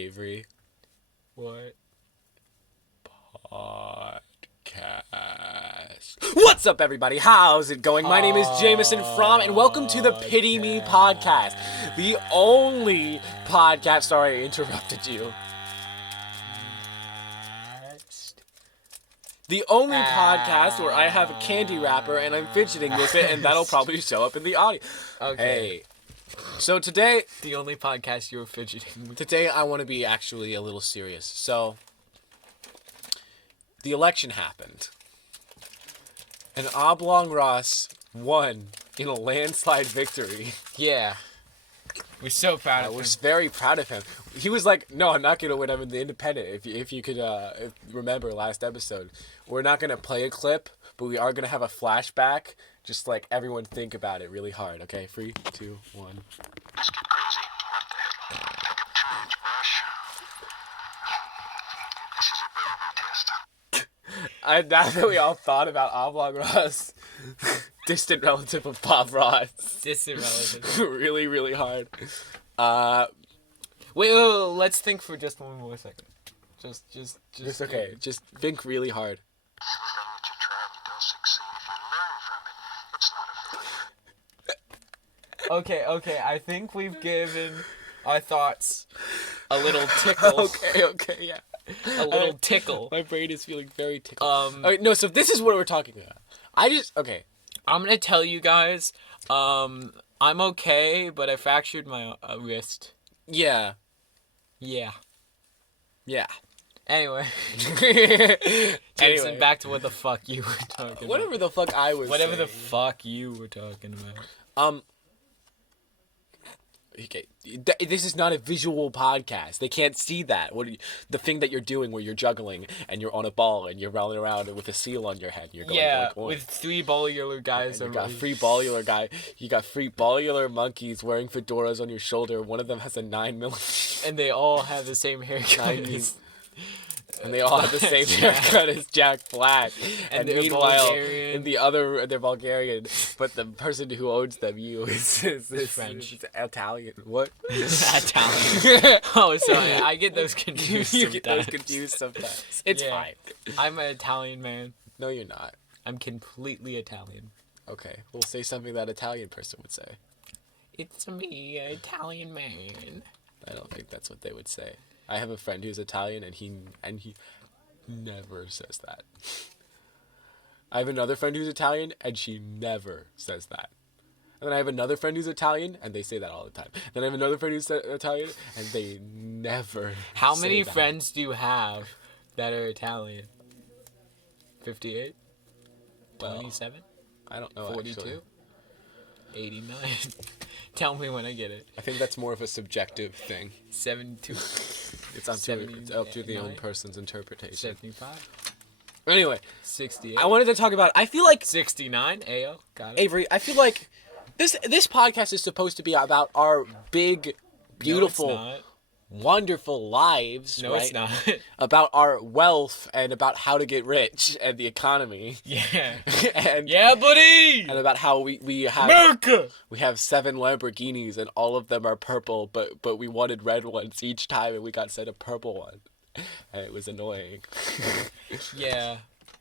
Avery. What? Podcast. What's up, everybody? How's it going? My name is Jameson and welcome to the Pity Me Podcast. The only podcast... Sorry, I interrupted you. The only podcast where I have a candy wrapper and I'm fidgeting with it, and that'll probably show up in the audio. Okay. Hey. So today... The only podcast you were fidgeting with. Today I want to be actually a little serious. So... The election happened. And Oblong Ross won in a landslide victory. Yeah. We're so proud of him. I was very proud of him. He was like, no, I'm not going to win. I'm in the independent. If you could remember last episode. We're not going to play a clip, but we are going to have a flashback. Just like everyone think about it really hard. Okay, 3, 2, 1. Let's get crazy. What the heck? Pick up change, Bush. This is a baby test. Now that we all thought about Oblong Ross, distant relative of Bob Ross. Distant relative. Really, really hard. Wait, let's think for just one more second. Just It's okay. Just think really hard. Anything that you try and you don't succeed, if you learn from it, it's not a failure. Okay, I think we've given our thoughts a little tickle. Okay, yeah. A little tickle. My brain is feeling very tickled. Um, Alright, no, so this is what we're talking about. Okay. I'm gonna tell you guys, I'm okay, but I fractured my wrist. Yeah. Yeah. Yeah. Anyway. Anyway. Jameson, back to what the fuck you were talking about. Whatever the fuck I was Whatever the saying. fuck you were talking about. Okay, this is not a visual podcast. They can't see that. The thing that you're doing where you're juggling and you're on a ball and you're rolling around with a seal on your head. And you're going Yeah, oink, oink. with 3 ballular guys. You got free ballular guy. You got free ballular monkeys wearing fedoras on your shoulder. One of them has a 9mm. And they all have the same haircut. And they all have the same haircut as Jack Black. And they're meanwhile, Bulgarian. they're Bulgarian. But the person who owns them, is French. is Italian. What? Italian. Oh, sorry. I get those confused You sometimes. get those confused sometimes. It's Yeah. fine. I'm an Italian man. No, you're not. I'm completely Italian. Okay, we'll say something that Italian person would say. It's me, Italian man. I don't think that's what they would say. I have a friend who's Italian, and he never says that. I have another friend who's Italian, and she never says that. And then I have another friend who's Italian, and they say that all the time. Then I have another friend who's Italian, and they never How say many that. friends do you have that are Italian? 58? Well, 27? I don't know, 42? actually. 89? Tell me when I get it. I think that's more of a subjective thing. 72? It's up to the own 79? person's interpretation. 75? Anyway, 68? I wanted to talk about... I feel like... 69? Ayo, got it. Avery, I feel like this podcast is supposed to be about our big, beautiful, No, it's wonderful lives, not. No, right? it's not. About our wealth and about how to get rich and the economy. Yeah. and Yeah, buddy! and about how we have America! we have 7 Lamborghinis and all of them are purple, but we wanted red ones each time and we got sent a purple one. And it was annoying. Yeah.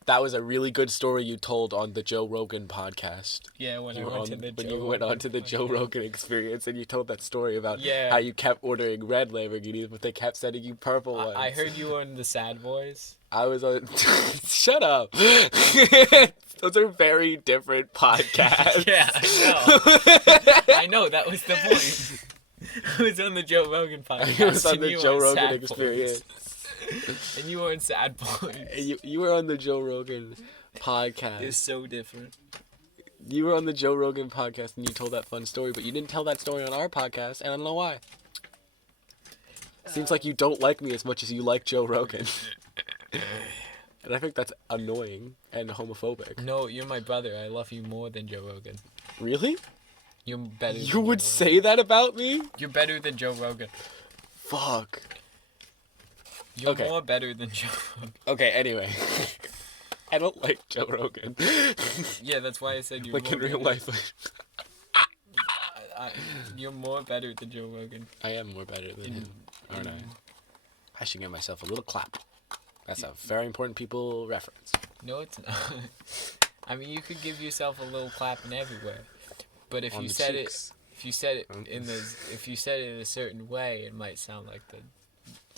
That was a really good story you told on the Joe Rogan podcast. Yeah, when You I went to the when Joe you went on to the Rogan Joe podcast. Rogan experience and you told that story about Yeah. how you kept ordering red Lamborghinis, but they kept sending you purple ones. I heard you on the Sad Boys. I was on... Shut up. Those are very different podcasts. Yeah, I know. I know, that was the point. I was on the Joe Rogan podcast. I was on and the you Joe were on Rogan Sad experience. Boys. And you were in Sad Boys. You were on the Joe Rogan podcast. It's so different. You were on the Joe Rogan podcast and you told that fun story, but you didn't tell that story on our podcast, and I don't know why. Seems like you don't like me as much as you like Joe Rogan. And I think that's annoying and homophobic. No, you're my brother. I love you more than Joe Rogan. Really? You're better You than would Joe say that about me? Rogan. You're better than Joe Rogan. Fuck. You're Okay. more better than Joe Rogan. Okay, anyway. I don't like Joe Rogan. Yeah, that's why I said you're Like more in real better. life. You're more better than Joe Rogan. I am more better than him, aren't I? I should give myself a little clap. That's a very important people reference. No, it's not. I mean, you could give yourself a little clapping everywhere, but if On you the said cheeks. it, if you said it if you said it in a certain way, it might sound like the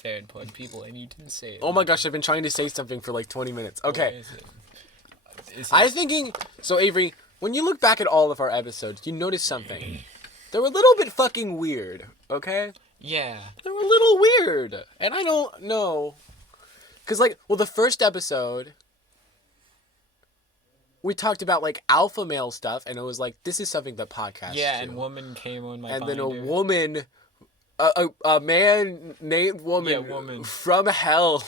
very important people, and you didn't say it. Oh my gosh, I've been trying to say something for like 20 minutes. What Okay. is it? Is I it- was thinking, so Avery, when you look back at all of our episodes, you notice something. They were a little bit fucking weird, okay? Yeah. They were a little weird. And I don't know. Because, like, well, the first episode, we talked about, like, alpha male stuff, and it was like, this is something that podcasts Yeah, do. and woman came on my And binder. then a woman, a man named woman, Yeah, woman. from hell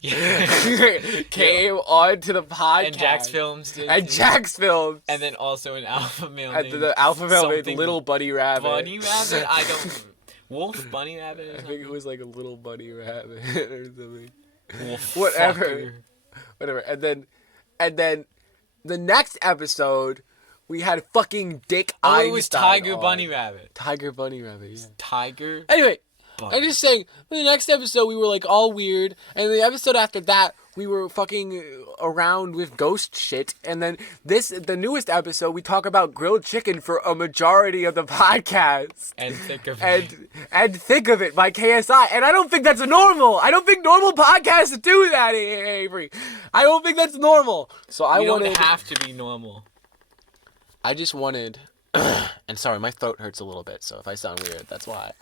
Yeah. came onto the podcast. And Jack's Films did. And too. Jack's Films. And then also an alpha male. And named the alpha male made something Little Bunny Rabbit. Bunny Rabbit? I don't. Wolf Bunny Rabbit or I something? think it was like a little bunny rabbit or something. Wolf Whatever. fucker. Whatever. And then the next episode, we had fucking Dick Oh, Einstein it was Tiger on. Bunny Rabbit. Tiger Bunny Rabbit, yeah. Tiger. Anyway, Bunny. I'm just saying, in the next episode, we were like all weird. And the episode after that, we were fucking around with ghost shit. And then the newest episode, we talk about grilled chicken for a majority of the podcast. And think of it. And Think of It by KSI. And I don't think that's normal. I don't think normal podcasts do that, Avery. I don't think that's normal. So I You wanted. don't have to be normal. I just wanted. And sorry, my throat hurts a little bit. So if I sound weird, that's why.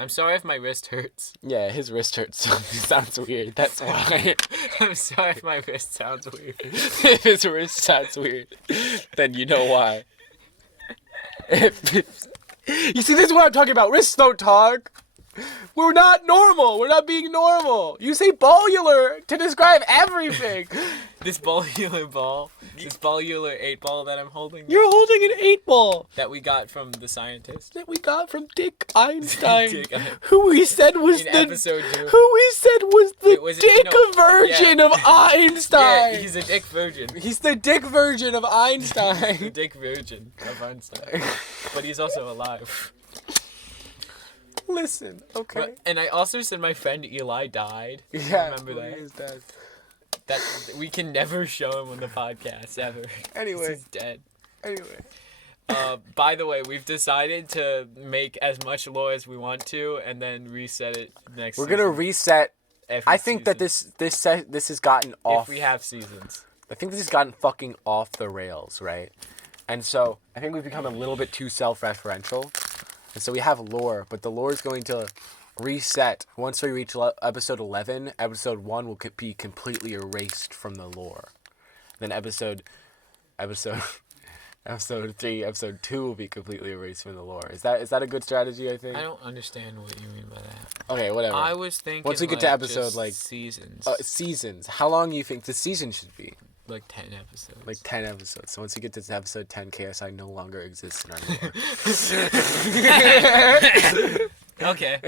I'm sorry if my wrist hurts. Yeah, his wrist hurts. So he sounds weird. That's why. I'm sorry if my wrist sounds weird. If his wrist sounds weird, then you know why. You see, this is what I'm talking about. Wrists don't talk. We're not normal. We're not being normal. You say ballular to describe everything. This ballular ball, this ballular 8-ball that I'm holding, You're holding an 8-ball that we got from the scientist. that we got from Dick Einstein, Dick Ein- who we said was In the episode 2. who we said was the Wait, was it- dick no, virgin yeah. of Einstein. Yeah, he's a dick virgin. He's the dick virgin of The Einstein. dick virgin of Einstein. But he's also alive. Listen, okay. But, and I also said my friend Eli died. Yeah, Remember that? he is dead. That we can never show him on the podcast ever. Anyway. He's dead. Anyway. By the way, we've decided to make as much lore as we want to, and then reset it next. We're gonna reset. every I think that season, this has gotten off. if we have seasons. I think this has gotten fucking off the rails, right? And so I think we've become a little bit too self-referential, and so we have lore, but the lore is going to reset once we reach episode 11. Episode 1 will be completely erased from the lore. Then episode 3, episode 2 will be completely erased from the lore. Is that a good strategy? I think. I don't understand what you mean by that. Okay, whatever. I was thinking. Once we get to like, episode, just like, seasons, seasons. How long do you think the season should be? like 10 episodes. Like 10 episodes. So once you get to episode 10, KSI no longer exists in our lore. Okay.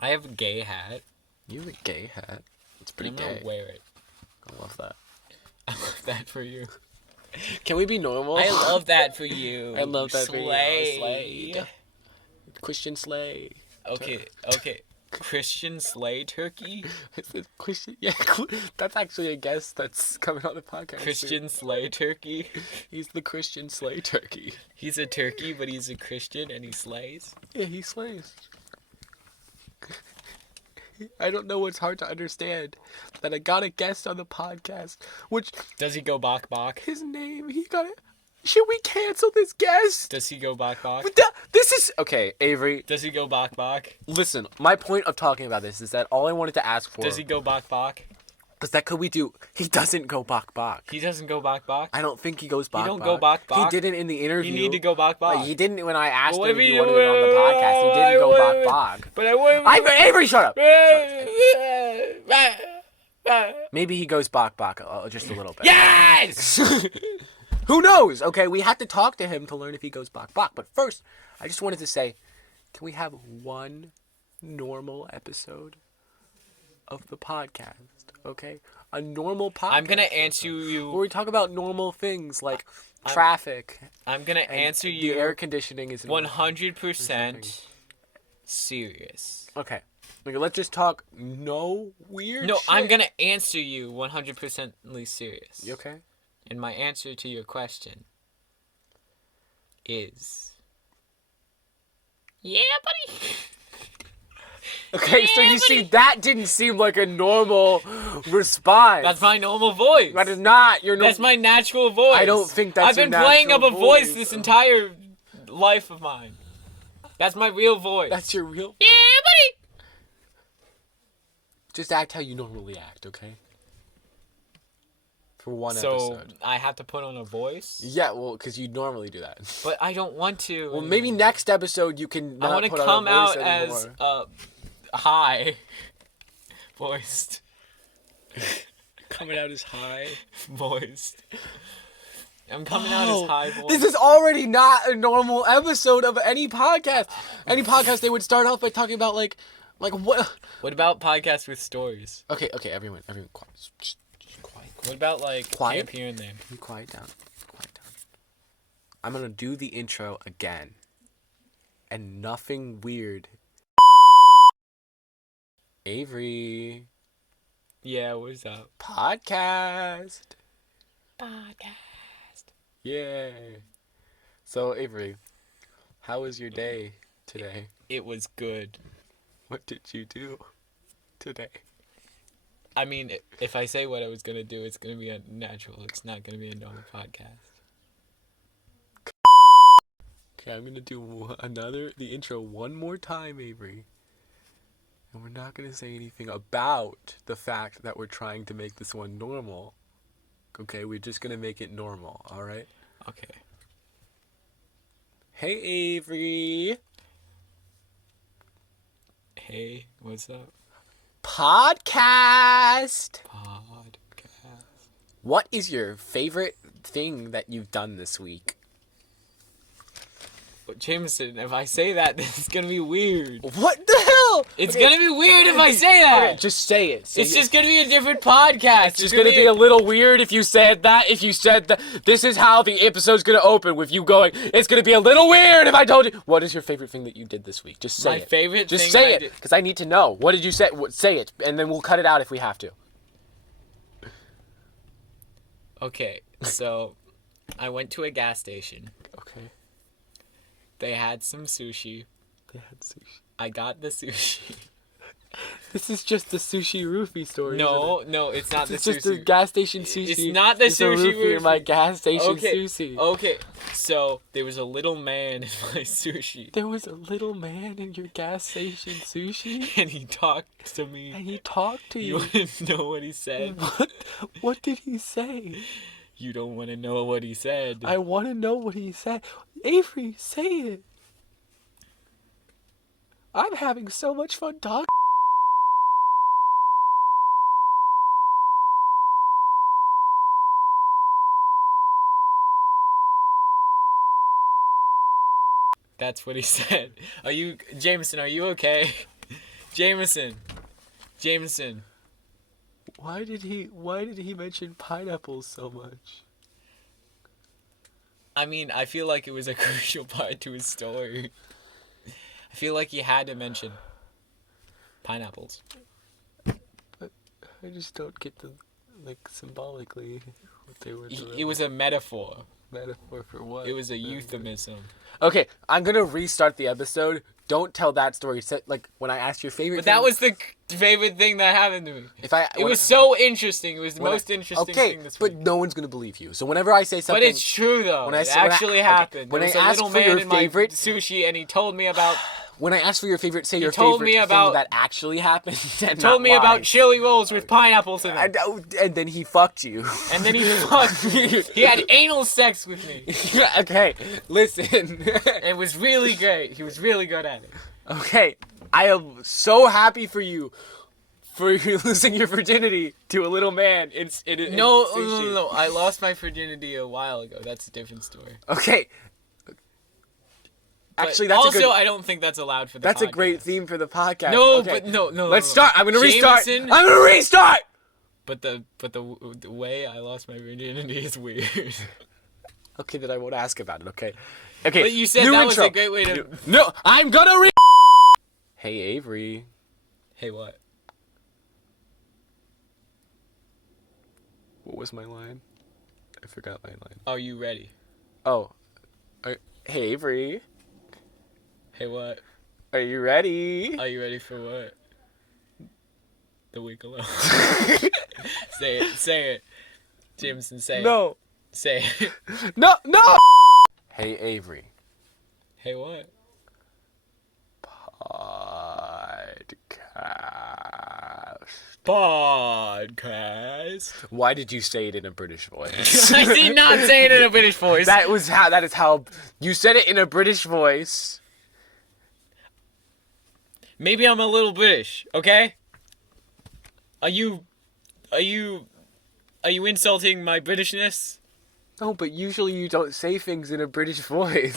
I have a gay hat. You have a gay hat. It's pretty I'm gay. gonna wear it. I love that. I love that for you. Can we be normal? I love that for you. I love that for you. Slay. Slade. Christian Slay. Okay. Christian Slay Turkey. Christian, yeah, that's actually a guest that's coming on the podcast. Christian Slay Turkey. He's the Christian Slay Turkey. He's a turkey, but he's a Christian and he slays. Yeah, he slays. I don't know what's hard to understand. That I got a guest on the podcast, which Does he go bok bok? his name, he got it. Should we cancel this guest? Does he go bok bok? But this is okay, Avery. Does he go bok bok? Listen, my point of talking about this is that all I wanted to ask for Does he go bok bok? is that could we do? He doesn't go bok bok. He doesn't go bok bok. I don't think he goes bok. don't go bok bok? He didn't in the interview. You need to go bok bok. Like, he didn't when I asked Well, what him if if he he- wanted it on the podcast. He didn't go bok bok. But I want. Avery, shut up. Maybe he goes bok bok just a little bit. Yes. Who knows? Okay, we have to talk to him to learn if he goes bok bok. But first, I just wanted to say, can we have one normal episode of the podcast? Okay, a normal podcast. I'm gonna answer where you. we talk about normal things like traffic. I'm gonna and answer The you. air conditioning is 100%. serious. Okay. Like, let's just talk no weird No, shit. I'm gonna answer you 100% serious. You okay? And my answer to your question is... Yeah, buddy. Okay, so Yeah, you see, buddy. that didn't seem like a normal response. That's my normal voice. That is not your normal... That's my natural voice. I don't think that's I've been your playing up a natural voice voice. this entire life of mine. That's my real voice. That's your real... Yeah, buddy. Just act how you normally act, okay? For one So episode. I have to put on a voice, Yeah, well, because you normally do that. but I don't want to. Well, maybe next episode you can I not want to put on come a voice out anymore. as high voiced. Coming out as high. Voiced. I'm coming out as high voiced. This is already not a normal episode of any podcast. Any podcast, they would start off by talking about like what? What about podcasts with stories? Okay, everyone, quiet. Just quiet. What about like Quiet? Camp Here and There? Can you quiet down? Quiet down. I'm gonna do the intro again, and nothing weird. Avery Yeah, what's up? podcast. Podcast. Yay. So Avery, how was your day today? It was good. What did you do today? I mean, if I say what I was gonna do, it's gonna be unnatural. It's not gonna be a normal podcast. Okay, I'm gonna do the intro one more time, Avery. And we're not gonna say anything about the fact that we're trying to make this one normal. Okay, we're just gonna make it normal, alright? Okay. Hey, Avery. Hey, what's up? Podcast! Podcast. What is your favorite thing that you've done this week? But Jameson, if I say that, this is gonna be weird. What the hell? It's Okay, gonna be weird if I say that. okay, just say it. Say It's it. just gonna be a different podcast. It's just gonna be a little weird if you said that. If you said that, this is how the episode's gonna open with you going. It's gonna be a little weird if I told you. What is your favorite thing that you did this week? Just say My it. favorite Just thing say I it, did- because I need to know. What did you say? Say it, and then we'll cut it out if we have to. Okay, so I went to a gas station. Okay. They had some sushi. They had sushi. I got the sushi. This is just the sushi roofie story. No, it's not the It's just the sushi. gas station sushi. It's not the It's a sushi roofie in my roofie. gas station Okay, sushi. okay. So there was a little man in my sushi, There was a little man in your gas station sushi, and he talked to me. and he talked to You you. want to know what he said? What did he say? You don't want to know what he said. I want to know what he said. Avery, say it. I'm having so much fun talking. That's what he said. Are you, Jameson? Are you okay? Jameson. Why did he mention pineapples so much? I mean, I feel like it was a crucial part to his story. I feel like he had to mention pineapples. I just don't get the, symbolically, what they were doing. It was a metaphor. Metaphor for what? It was a euphemism. Okay, I'm gonna restart the episode. Don't tell that story. When I asked your favorite But thing, that was the favorite thing that happened to me. It was so interesting. It was the most interesting thing this week. but no one's gonna believe you. So whenever I say something... But it's true though. When I It say- when I- actually okay, happened. when There was I a asked little for man your in my favorite- sushi, and he told me about When I asked for your favorite, say your told favorite me thing about- that actually happened. And told not me lied. about chili rolls with pineapples in them. And then he fucked you. And then he fucked me. He had anal sex with me. Okay, listen. It was really great. He was really good at it. Okay, I am so happy for you. For you losing your virginity to a little man in No, sushi. no. I lost my virginity a while ago. That's a different story. Okay. But Actually, that's also, a good. I don't think that's allowed for the That's a podcast. great theme for the podcast. No, Okay. but no. Let's start. I'm gonna restart. Jameson- I'm gonna restart. But the way I lost my virginity is weird. Okay, then I won't ask about it. Okay. Okay. But you said new that was intro. a great way to. No, I'm gonna Avery. Hey, what? What was my line? I forgot my line. Are you ready? Oh. Hey, Avery. Hey, what? Are you ready? Are you ready for what? The week alone. Say it. Say it. Jameson, say it. No. Say it. No. Hey, Avery. Hey, what? Podcast. Why did you say it in a British voice? I did not say it in a British voice. That is how you said it in a British voice. Maybe I'm a little British, okay? Are you insulting my Britishness? No, but usually you don't say things in a British voice.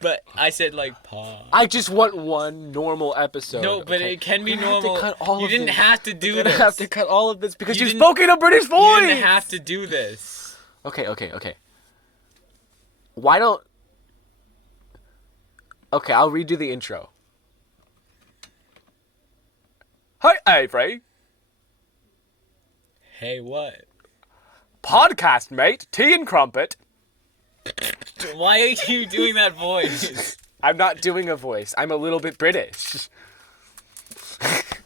But I said like pa. I just want one normal episode. No, but okay? it can be We're gonna have to normal. cut all You of didn't this. have to do We're gonna this. have to cut all of this because You you didn't- spoke in a British voice. You didn't have to do this. Okay. Why don't? Okay, I'll redo the intro. Hi, Avery. Hey, what? Podcast, mate. Tea and crumpet. Why are you doing that voice? I'm not doing a voice. I'm a little bit British.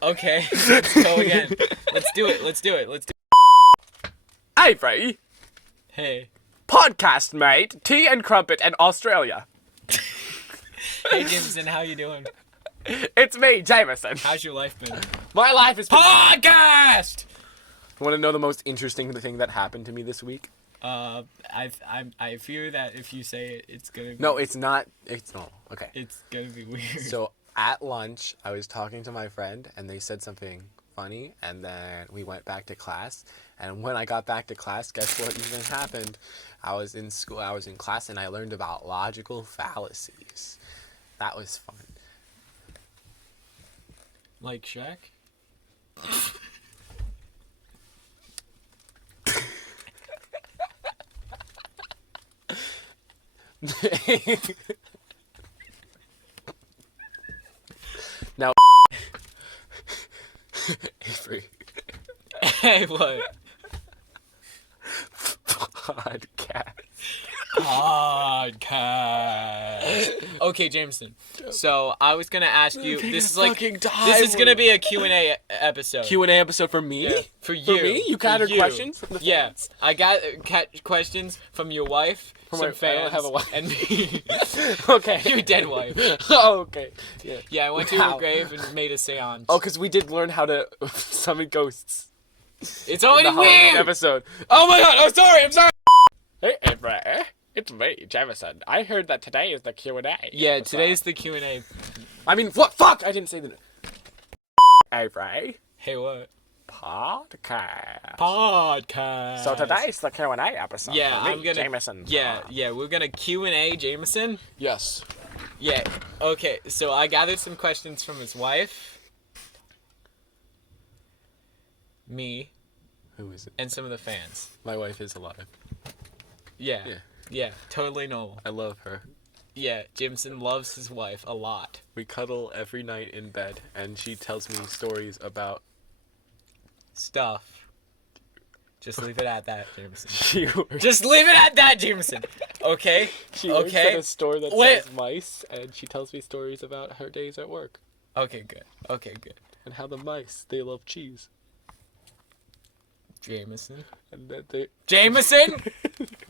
Okay, let's go again. Let's do it. Avery. Hey. Podcast, mate. Tea and crumpet and Australia. Hey, Jameson, how you doing? It's me, Jameson. How's your life been? My life is... Podcast! Want to know the most interesting thing that happened to me this week? I fear that if you say it, it's gonna be... No, it's not. It's no. Okay. It's gonna be weird. So at lunch, I was talking to my friend, and they said something funny, and then we went back to class. And when I got back to class, guess what even happened? I was in school. I was in class, and I learned about logical fallacies. That was fun. Like Shrek? Now, Avery. Hey, what? Podcast. Podcast. Okay, Jameson. So I was gonna ask you. This is like fucking this is gonna be a Q&A episode. Q&A episode for me? Yeah, for you. For me? You gathered questions from the Yeah, fans? I got questions from your wife, From some my- I fans, don't have a wife. and me. Okay. Your dead wife. Oh, okay. Yeah. Yeah, I went to Wow. her grave and made a seance. Oh, because we did learn how to summon ghosts. It's In already the Halloween weird. episode. Oh my god! I'm sorry. Hey, Avery. It's me, Jameson. I heard that today is the Q&A. Yeah, episode. today's the Q&A. I mean, what? Fuck! I didn't say the... Avery. Hey, what? Podcast. Podcast. So today's the Q&A episode. Yeah, for me, I'm gonna. Jameson. Yeah, we're gonna Q&A Jameson. Yes. Yeah. Okay, so I gathered some questions from his wife, me, Who is it? and some of the fans. My wife is alive. Yeah. Yeah. Yeah, totally normal. I love her. Yeah, Jameson loves his wife a lot. We cuddle every night in bed, and she tells me stories about... Stuff. Just leave it at that, Jameson. She works, Just leave it at that, Jameson. Okay? she works Okay. at a store that Wait. sells mice, and she tells me stories about her days at work. Okay, good. Okay, good. And how the mice, they love cheese. Jameson. And that they... Jameson?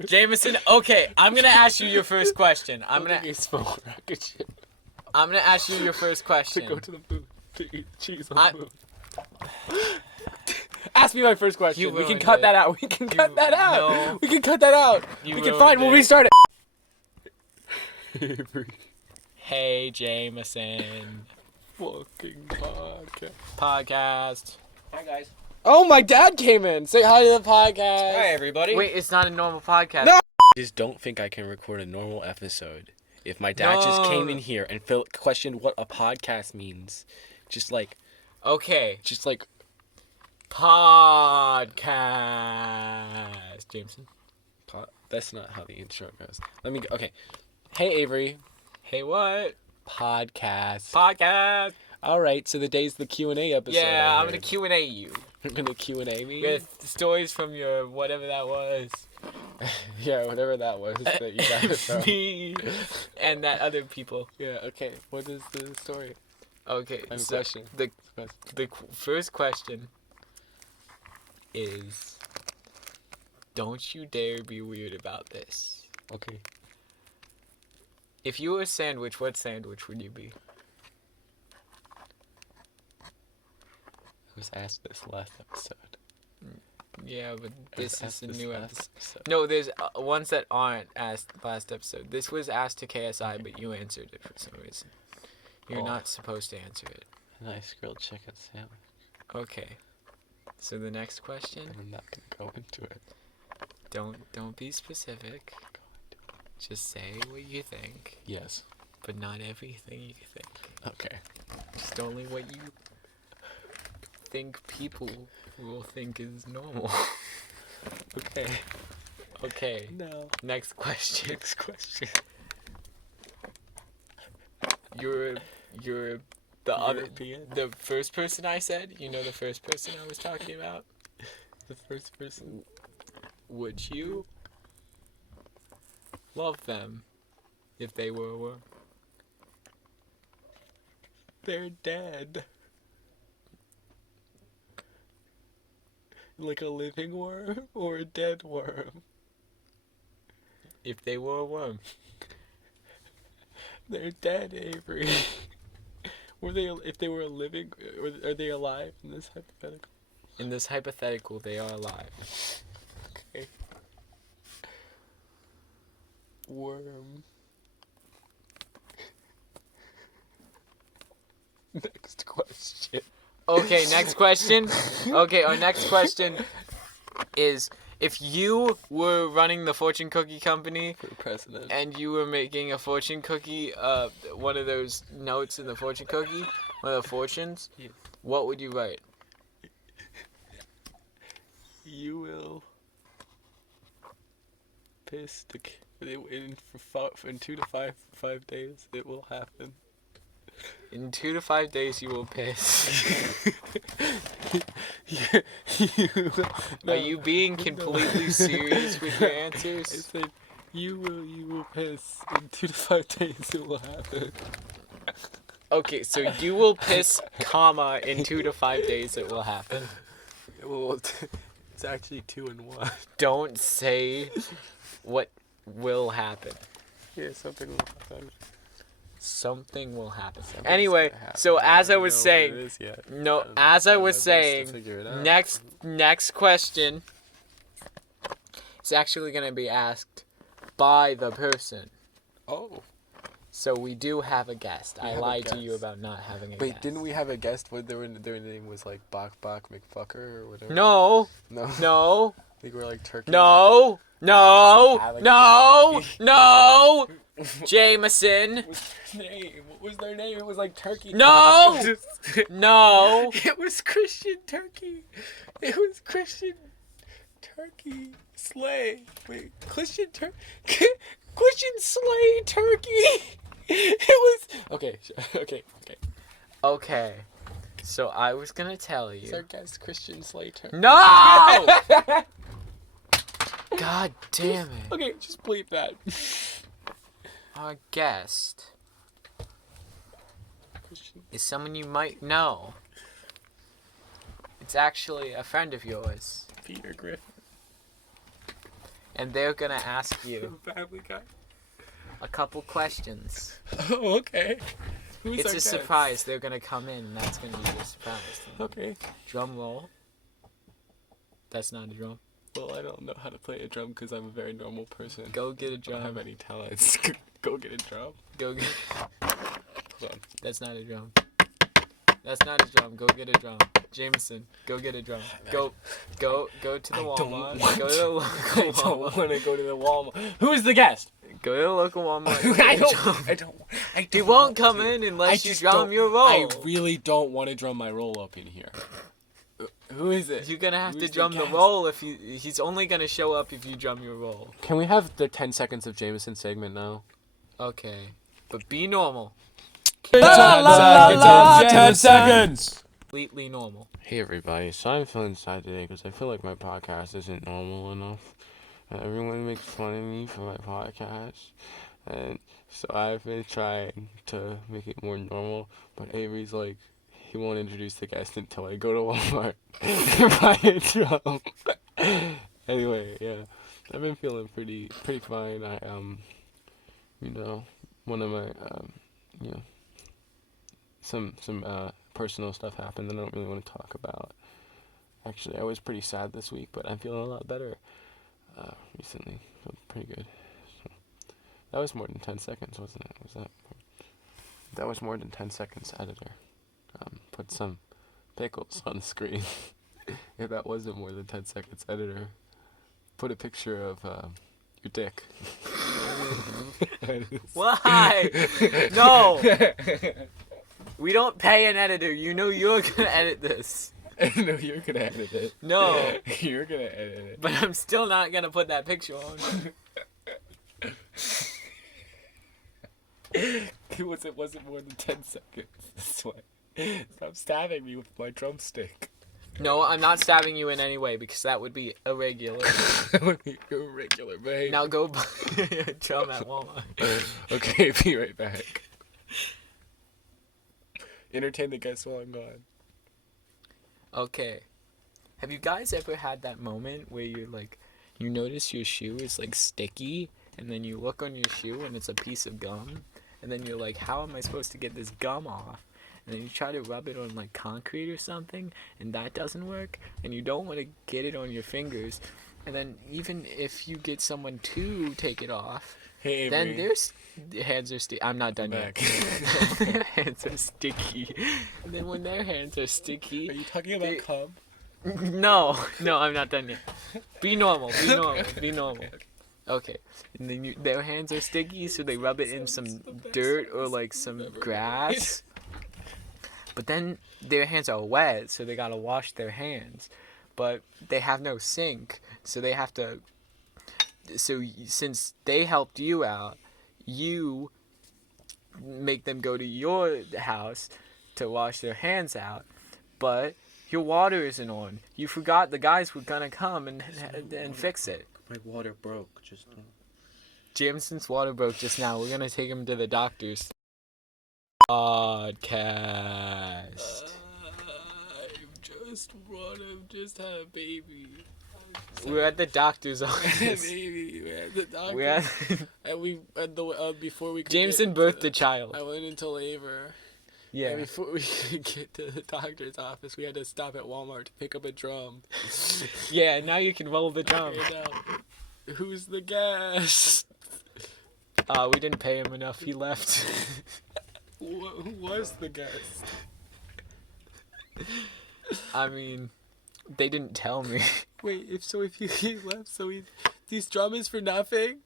Jameson, okay, I'm gonna ask you your first question. I'm gonna It's for rocket ship ask you your first to question. go to the moon to eat cheese on I- the moon. Ask me my first question. You We can ruined cut it. that out. We can cut that out. no. We can cut that out. You We can ruined find. We'll it. restart it. Every Hey, Jameson. fucking podcast. Podcast. Hi guys. Oh, my dad came in. Say hi to the podcast. Hi everybody. Wait, it's not a normal podcast. No. Just don't think I can record a normal episode. If my dad just came in here and questioned what a podcast means, just like Okay. Podcast. Jameson. that's not how the intro goes. Let me go. Okay. Hey Avery. Hey, what? Podcast. Podcast. All right, so the day's the Q&A episode. Yeah, I I'm gonna heard. Q&A you You're gonna Q&A me? with stories from your whatever that was. Yeah, whatever that was that you got it from. Me and that other people. Yeah, okay. What is the story? Okay, I have a so question. the first question is, don't you dare be weird about this. Okay. If you were a sandwich, what sandwich would you be? I was asked this last episode. Yeah, but I was this is asked a this new last episode. No, there's ones that aren't asked last episode. This was asked to KSI, but you answered it for some reason. You're Oh. not supposed to answer it. A nice grilled chicken sandwich. Okay. So the next question, And I'm not gonna go into it. don't be specific. Just say what you think, Yes. but not everything you think. Okay. Just only what you think people will think is normal. Okay. Okay. No. Next question. Next question. You're the other European? the first person I said. You know the first person I was talking about. The first person. Would you love them if they were a worm? They're dead. Like a living worm or a dead worm? If they were a worm. They're dead, Avery. Were they? If they were a living, or are they alive in this hypothetical? In this hypothetical, they are alive. Okay. Worm. Next question. Okay, next question. Okay, our next question is, if you were running the fortune cookie company For president. and you were making a fortune cookie, one of those notes in the fortune cookie, one of the fortunes, Yeah. what would you write? You will piss the in 2 to 5 days. It will happen. In 2 to 5 days, you will piss. No, Are you being completely serious with your I answers? said you will piss in 2 to 5 days. It will happen. Okay, so you will piss, comma, in 2 to 5 days it will happen. Well, it's actually 2 and 1. Don't say what will happen. Yeah, something will happen. Something will happen. Something's Anyway, gonna happen. so I as I don't was know what saying, it is yet. no, I'm as I trying was my best to saying, figure it out. next question is actually going to be asked by the person. Oh. So we do have a guest. We I have a lied to you guest. about not having a Wait, guest. didn't we have a guest where their name was like Bok McFucker or whatever? No, No. no, I think we're like turkey. no, no, Alex. no, no, Jameson. What was their name? It was like turkey. No! No. It was Christian Turkey. It was Christian Turkey Slay. Wait, Christian Slay Turkey. It was okay. Okay. Okay. So I was gonna tell It's our you. guest Christian Slay Turkey. No! God damn it. Okay, just bleep that. Our guest Christian. is someone you might know. It's actually a friend of yours. Peter Griffin. And they're gonna ask you Family Guy. a couple questions. Oh, okay. Who's It's our a guest? surprise. They're gonna come in and that's gonna be your surprise. Okay. Drum roll. That's not a drum. Well, I don't know how to play a drum because I'm a very normal person. Go get a I don't have drum. any talents. Go get a drum. Go get. Hold on. That's not a drum. That's not a drum. Go get a drum. Jameson, go get a drum. Go to the I Walmart. don't want Go to the local I don't Walmart. want to go to the Walmart. Who is the guest? Go to the local Walmart. and I get a drum. don't. He won't come in unless you drum your roll. I really don't want to drum my roll up in here. Who is it? You're gonna have Who's to the drum the guest? roll if you. He's only gonna show up if you drum your roll. Can we have the 10 seconds of Jameson segment now? Okay, but be normal. 10 seconds. Completely normal. Hey everybody, so I'm feeling sad today because I feel like my podcast isn't normal enough. Everyone makes fun of me for my podcast, and so I've been trying to make it more normal, but Avery's like, he won't introduce the guest until I go to Walmart and buy a drum. Anyway, yeah, I've been feeling pretty fine. One of my, some personal stuff happened that I don't really want to talk about. Actually, I was pretty sad this week, but I'm feeling a lot better recently. Feel pretty good. So, that was more than 10 seconds, wasn't it? That was more than 10 seconds, editor. Put some pickles on the screen. If that wasn't more than 10 seconds, editor, put a picture of your dick. Why? No. We don't pay an editor. You know you're gonna edit this. No, you're gonna edit it. No. You're gonna edit it. But I'm still not gonna put that picture on. It wasn't more than 10 seconds. That's why. Stop stabbing me with my drumstick. No, I'm not stabbing you in any way because that would be irregular. That would be irregular, babe. Now go buy a drum at Walmart. Okay, be right back. Entertain the guests while I'm gone. Okay. Have you guys ever had that moment where you're like, you notice your shoe is like sticky, and then you look on your shoe and it's a piece of gum, and then you're like, how am I supposed to get this gum off? And then you try to rub it on like concrete or something, and that doesn't work, and you don't want to get it on your fingers, and then even if you get someone to take it off, Hey, Avery. then their hands are sticky. I'm not done Back. yet. Their hands are sticky. And then when their hands are sticky... Are you talking about cum? No, I'm not done yet. Be normal, be normal. Okay. And then their hands are sticky, so they rub it in some dirt or like some grass. But then their hands are wet, so they gotta wash their hands. But they have no sink, so they have to... So since they helped you out, you make them go to your house to wash their hands out, but your water isn't on. You forgot the guys were gonna come and fix it. My water broke just now. Jameson's water broke just now. We're gonna take him to the doctor's. Podcast. I've just had a baby. We're at the doctor's office. Baby, we're at the doctor. We're at And before we could Jameson birthed the child. I went into labor. Yeah. And before we could get to the doctor's office, we had to stop at Walmart to pick up a drum. Yeah, now you can roll the drum. Okay, now, who's the guest? We didn't pay him enough. He left. Who was the guest? I mean, they didn't tell me. Wait, if he left, this drum is for nothing?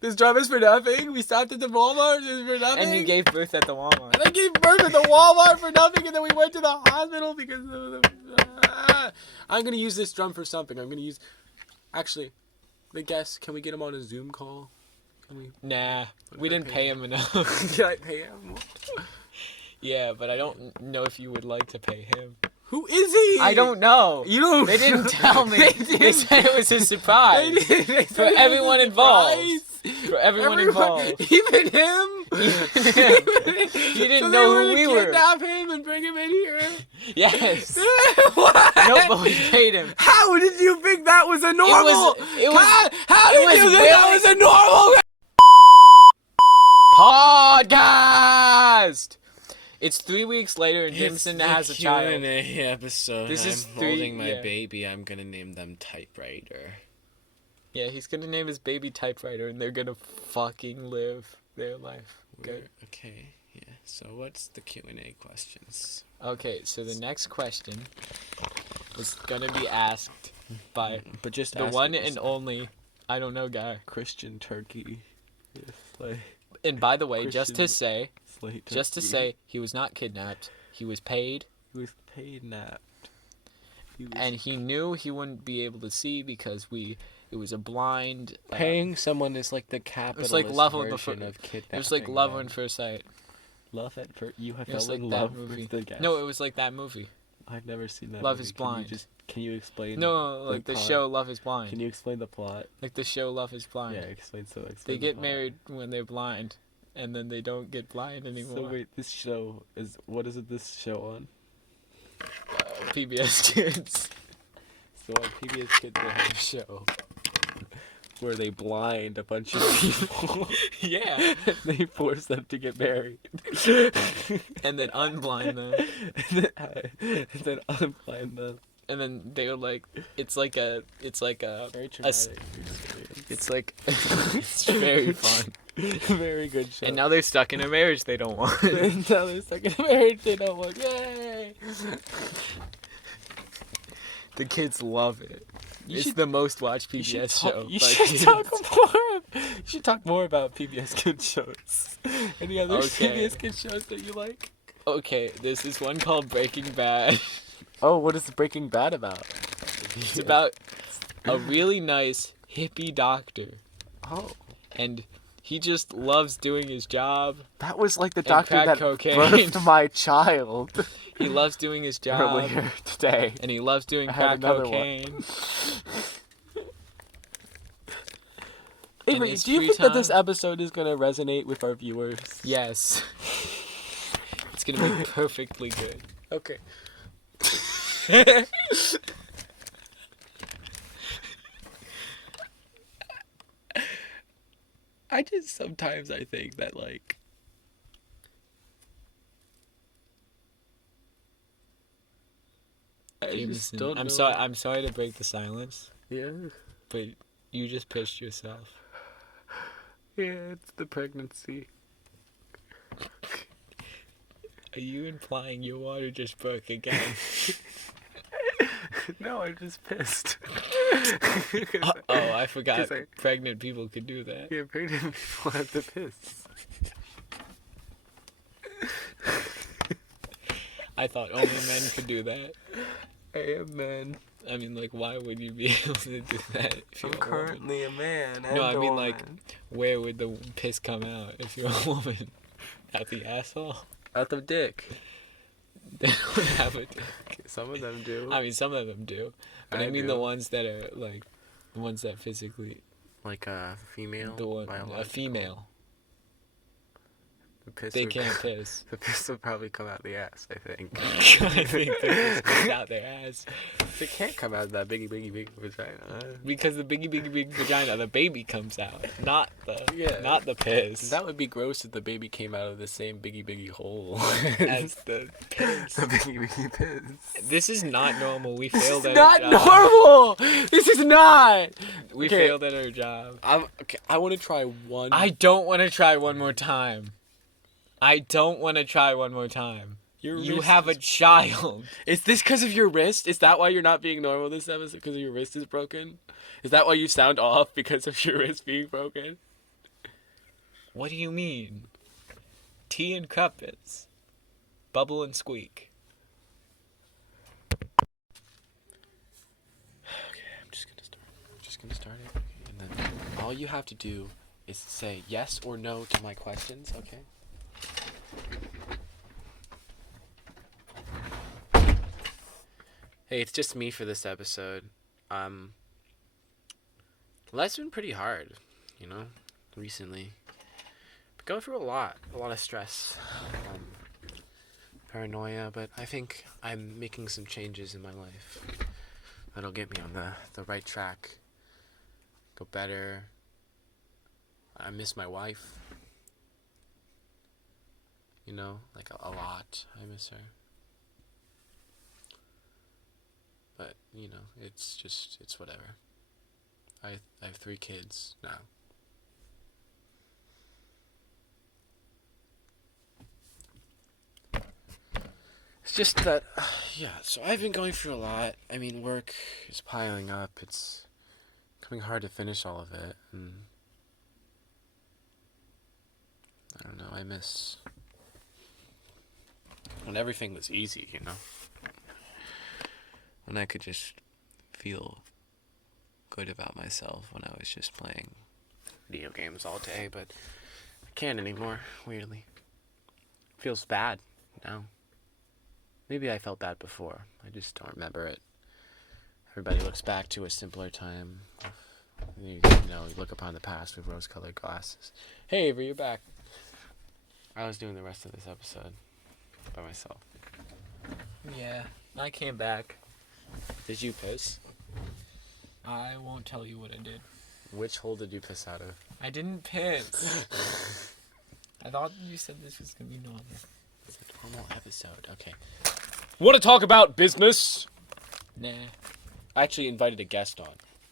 This drum is for nothing? We stopped at the Walmart, it's for nothing? And you gave birth at the Walmart. And I gave birth at the Walmart for nothing, and then we went to the hospital because of the... I'm going to use this drum for something. Actually, the guest, can we get him on a Zoom call? Nah, we didn't pay him enough. Can I pay him? Yeah, but I don't know if you would like to pay him. Who is he? I don't know. You don't... They didn't tell me. They said it was a surprise. They said For it was everyone a involved. surprise. For everyone involved. Even him? You didn't know who we were. Kidnap him and bring him in here? Yes. What? Nope, but we paid him. How did you think that was a normal? It was How did you think that was a normal? Podcast! It's 3 weeks later and Jameson has a child. Q&A episode. This is I'm three- holding my yeah. baby. I'm gonna name them Typewriter. Yeah, he's gonna name his baby Typewriter and they're gonna fucking live their life. Okay. Okay. Yeah. So what's the Q&A questions? Okay, so the next question is gonna be asked by But just the one and only I don't know guy. Christian turkey. And by the way, just to Christian- say, he was not kidnapped. He was paid, He was paid napped. and he knew he wouldn't be able to see because it was a blind. Paying someone is like the capitalist love on the version fir- of kidnapping. It was like love man. on first sight. Love at first. You have It was fell in like that love movie. with the guest. No, it was like that movie. I've never seen that. Love movie. is Blind. Can you explain? No, like the plot? show Love is Blind. Can you explain the plot? Like the show Love is Blind. Yeah, explain They the get plot. married when they're blind, and then they don't get blind anymore. So wait, this show is what is it? This show on? PBS Kids. So on PBS Kids they have a show where they blind a bunch of people. Yeah. They force them to get married. And then unblind them. and then unblind them. And then they're like, it's like a, Very traumatic. it's like, it's very fun. Very good show. And now they're stuck in a marriage they don't want. And now they're stuck in a marriage they don't want. Yay! The kids love it. You It's should- the most watched You should PBS talk- show. You by should kids. talk more. You should talk more about PBS Kids shows. Any other Okay. PBS Kids shows that you like? Okay, there's this one called Breaking Bad. Oh, what is Breaking Bad about? It's about a really nice hippie doctor, Oh, and he just loves doing his job. that was like the And doctor crack that cocaine. birthed my child He loves doing his job, earlier today. and he loves doing I had crack another one. cocaine. Avery, his do you free think that this time- episode is gonna resonate with our viewers? Yes. It's gonna be perfectly good. Okay. I just sometimes I think that like I just Jameson, don't I'm know. sorry. I'm sorry to break the silence, Yeah, but you just pissed yourself. yeah, it's the pregnancy. Are you implying your water just broke again? No, I'm just pissed. Oh, I forgot. 'Cause Pregnant people could do that. Yeah, pregnant people have to piss. I thought only men could do that. I am man. I mean, like, why would you be able to do that if you're I'm a woman? currently a man. No, I and a mean, like, woman. where would the piss come out if you're a woman? Out the asshole? Out the dick. They don't have a dick. Some of them do. I mean, some of them do. But I, mean do. the ones that are, like, the ones that physically... Like a female. The one, a biological. female. The piss They would- can't piss. The piss will probably come out the ass, I think. I think the piss comes out their ass. It can't come out of that big vagina. Because the big vagina, the baby comes out. Not the Yeah. piss. That would be gross if the baby came out of the same biggie hole as the piss. the biggie piss. This is not normal. We This failed is at not our job. normal. This is not. We Okay. failed at our job. I want to try one. I don't want to try one more time. I don't want to try one more time. Your You wrist have a is- child. Is this because of your wrist? Is that why you're not being normal this episode? Because your wrist is broken? Is that why you sound off because of your wrist being broken? What do you mean? Tea and crumpets. Bubble and squeak. Okay, I'm just gonna start it, and then all you have to do is say yes or no to my questions. Okay. Hey, it's just me for this episode. Life's been pretty hard, you know, recently. Been going through a lot of stress, paranoia, but I think I'm making some changes in my life that'll get me on the right track. Go better. I miss my wife. You know, like a lot. I miss her. But, you know, it's whatever. I have 3 kids now. It's just that, yeah, so I've been going through a lot. I mean, work is piling up. It's becoming hard to finish all of it. And I don't know, I miss when everything was easy, you know? When I could just feel good about myself when I was just playing video games all day, but I can't anymore, weirdly. Feels bad now. Maybe I felt bad before. I just don't remember it. Everybody looks back to a simpler time. You look upon the past with rose-colored glasses. Hey, Avery, you're back. I was doing the rest of this episode by myself. Yeah, I came back. Did you piss? I won't tell you what I did. Which hole did you piss out of? I didn't piss. I thought you said this was gonna be normal. It's a normal episode. Okay. Want to talk about business? Nah. I actually invited a guest on.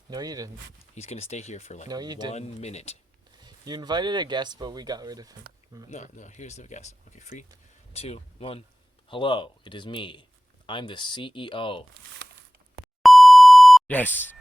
No, you didn't. He's going to stay here for like No, you 1 didn't. minute. You invited a guest, but we got rid of him. No, here's the guest. Okay, 3, 2, 1. Hello, it is me. I'm the CEO. Yes.